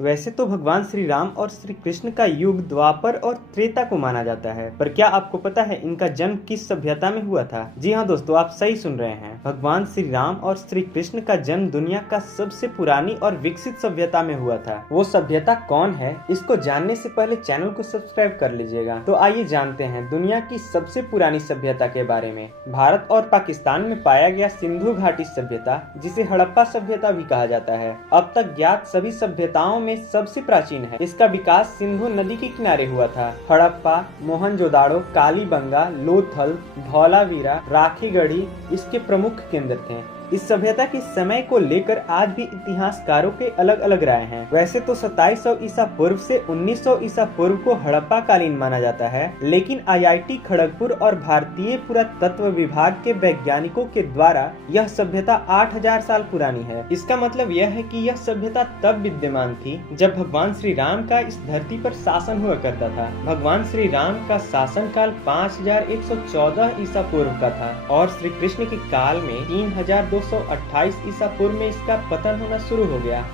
वैसे तो भगवान श्री राम और श्री कृष्ण का युग द्वापर और त्रेता को माना जाता है, पर क्या आपको पता है इनका जन्म किस सभ्यता में हुआ था? जी हाँ दोस्तों, आप सही सुन रहे हैं। भगवान श्री राम और श्री कृष्ण का जन्म दुनिया का सबसे पुरानी और विकसित सभ्यता में हुआ था। वो सभ्यता कौन है, इसको जानने से पहले चैनल को सब्सक्राइब कर लीजिएगा। तो आइए जानते हैं दुनिया की सबसे पुरानी सभ्यता के बारे में। भारत और पाकिस्तान में पाया गया सिंधु घाटी सभ्यता, जिसे हड़प्पा सभ्यता भी कहा जाता है, अब तक ज्ञात सभी सभ्यताओं में सबसे प्राचीन है। इसका विकास सिंधु नदी के किनारे हुआ था। हड़प्पा, मोहनजोदाड़ो, कालीबंगा, लोथल, धौलावीरा, राखीगढ़ी इसके प्रमुख केंद्र थे। इस सभ्यता के समय को लेकर आज भी इतिहासकारों के अलग अलग राय हैं। वैसे तो 2700 ईसा पूर्व से 1900 ईसा पूर्व को हड़प्पा कालीन माना जाता है, लेकिन IIT खड़गपुर और भारतीय पुरातत्व विभाग के वैज्ञानिकों के द्वारा यह सभ्यता 8000 साल पुरानी है। इसका मतलब यह है कि यह सभ्यता तब विद्यमान थी जब भगवान श्री राम का इस धरती पर शासन हुआ करता था। भगवान श्री राम का शासन काल 5114 ईसा पूर्व का था और श्री कृष्ण के काल में 3228 ईसा पूर्व में इसका पतन होना शुरू हो गया।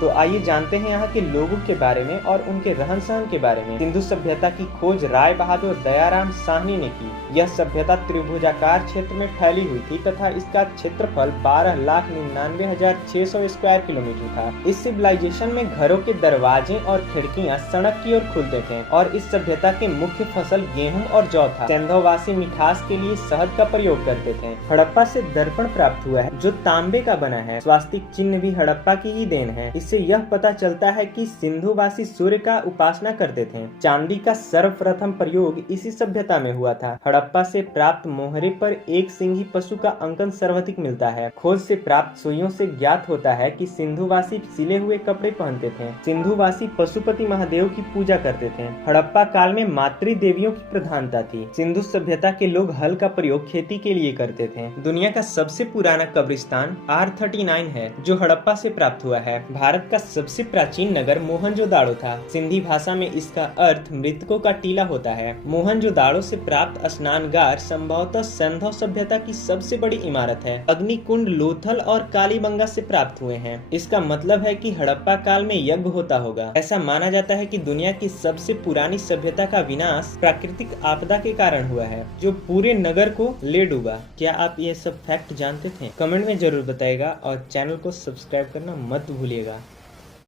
तो आइए जानते हैं यहाँ के लोगों के बारे में और उनके रहन सहन के बारे में। सिंधु सभ्यता की खोज राय बहादुर दयाराम साहनी ने की। यह सभ्यता त्रिभुजाकार क्षेत्र में फैली हुई थी तथा इसका क्षेत्रफल 12,99,600 स्क्वायर किलोमीटर था। इस सिविलाइजेशन में घरों के दरवाजे और खिड़कियां सड़क की ओर खुलते थे और इस सभ्यता के मुख्य फसल गेहूं और जौ था। सिंधुवासी मिठास के लिए शहद का प्रयोग करते थे। हड़प्पा से दर्पण प्राप्त हुआ है जो तांबे का बना है। स्वास्तिक चिन्ह भी हड़प्पा की ही देन है। इससे यह पता चलता है कि सिंधुवासी सूर्य का उपासना करते थे। चांदी का सर्वप्रथम प्रयोग इसी सभ्यता में हुआ था। हड़प्पा से प्राप्त मोहरे पर एक सिंगी पशु का अंकन सर्वाधिक मिलता है। खोज से प्राप्त सुइयों से ज्ञात होता है कि सिंधुवासी सिले हुए कपड़े पहनते थे। सिंधुवासी पशुपति महादेव की पूजा करते थे। हड़प्पा काल में मातृ देवियों की प्रधानता थी। सिंधु सभ्यता के लोग हल का प्रयोग खेती के लिए करते थे। दुनिया का सबसे पुराना कब्रिस्तान R39 है जो हड़प्पा से प्राप्त हुआ है। भारत का सबसे प्राचीन नगर मोहनजोदाड़ो था। सिंधी भाषा में इसका अर्थ मृतकों का टीला होता है। मोहनजोदाड़ो से प्राप्त स्नानगार संभवतः सिंधु सभ्यता की सबसे बड़ी इमारत है। अग्निकुंड लोथल और कालीबंगा से प्राप्त हुए हैं। इसका मतलब है कि हड़प्पा काल में यज्ञ होता होगा। ऐसा माना जाता है कि दुनिया की सबसे पुरानी सभ्यता का विनाश प्राकृतिक आपदा के कारण हुआ है जो पूरे नगर को ले डूबा। क्या आप ये सब फैक्ट जानते थे? कमेंट में जरूर बताइएगा और चैनल को सब्सक्राइब करना मत भूलिएगा।